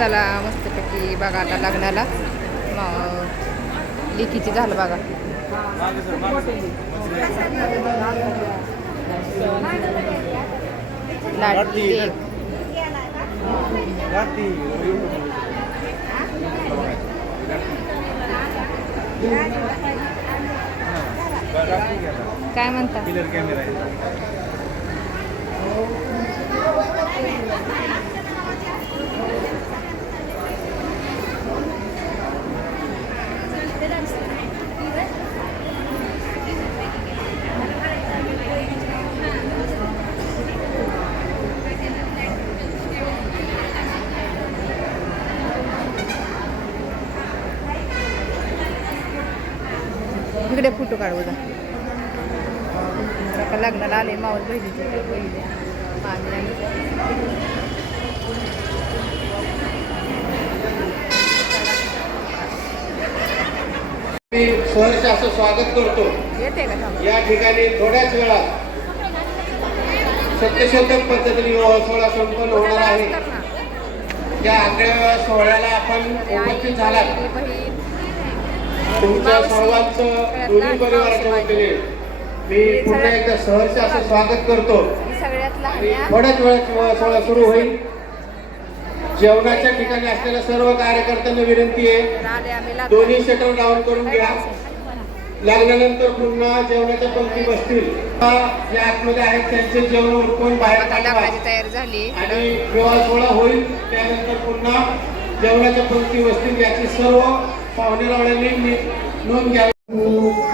चला मस्तपैकी बघा आता लग्नाला. लिकीची झालं बघा. काय म्हणता? फोटो काढू का लग्नाला आले मावस बहिणीचे बहिणी मी सहर्ष असं स्वागत करतो येते का? या ठिकाणी थोड्याच वेळात सत्यशोधक पद्धतीने विवाह सोहळा संपन्न होणार आहे. त्या अकराव्या सोहळ्याला आपण उपस्थित झालात. तुमच्या सर्वांचं दोन्ही परिवाराच्या वतीने मी पुन्हा एकदा सहर्ष असं स्वागत करतो. थोड्याच वेळात सोहळा सुरू होईल. जेवणाच्या ठिकाणी असलेल्या सर्व कार्यकर्त्यांना विनंती आहे. दोन्ही शटर डाऊन करून घ्या. लागल्यानंतर पुन्हा जेवणाच्या पंक्ती बसतील. आतमध्ये आहेत त्यांचे जेवण उरकून बाहेर तयारी झाली. आणि विवाह सोहळा होईल. त्यानंतर पुन्हा जेवणाच्या पंक्ती बसतील. याची सर्व पाहुणे रावळ्यांनी मी नोंद घ्यावी हो,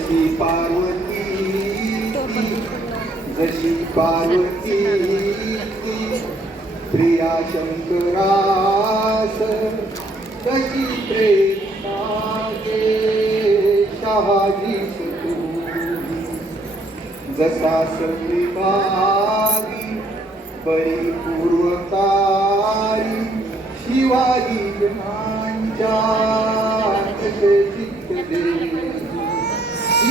जशी पार्वती जशी पार्वती प्रिया शंकरास तशी प्रेमागे शहाजीस तू जसा संविभागी परिपूर्वकारी शिवाजी जनांच्या तसे चित्त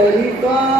Angelito.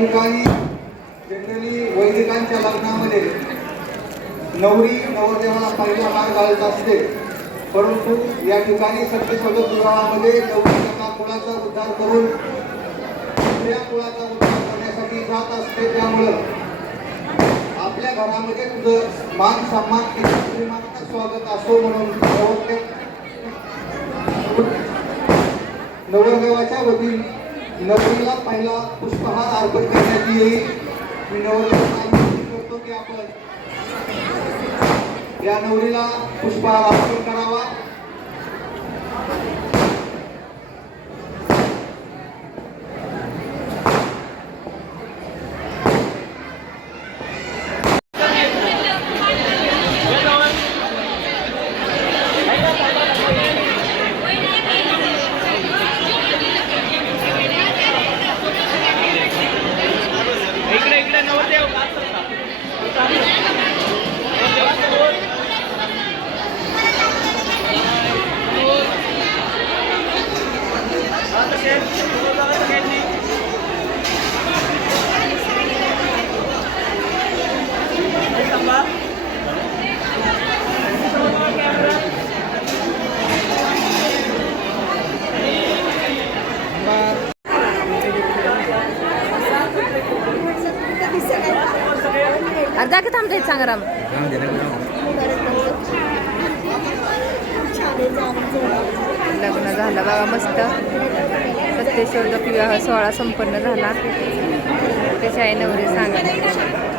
ठिकाणी जनरली वैदिकांच्या लग्नामध्ये नवरी नवरदेवाला पहिला हार घालत असते. परंतु या ठिकाणी सत्यशोधक विवाहामध्ये नवरीच्या कुळाचा उद्धार करून दुसऱ्या कुळाचा उद्धार करण्यासाठी जात असते. त्यामुळं आपल्या घरामध्ये तुझं मान सन्मान किती श्रीमंत स्वागत असो म्हणून नवरदेव नवरदेवाच्या वतीने नवरीला पहिला पुष्पहार अर्पण करण्यात येईल. मी नवरीला करतो की आपण या नवरीला पुष्पहार अर्पण करावा. अर्धा लग्न झालं बाबा मस्त. सत्यशोधक विवाह सोहळा संपन्न झाला. त्याच्या आई नवरी सांगा.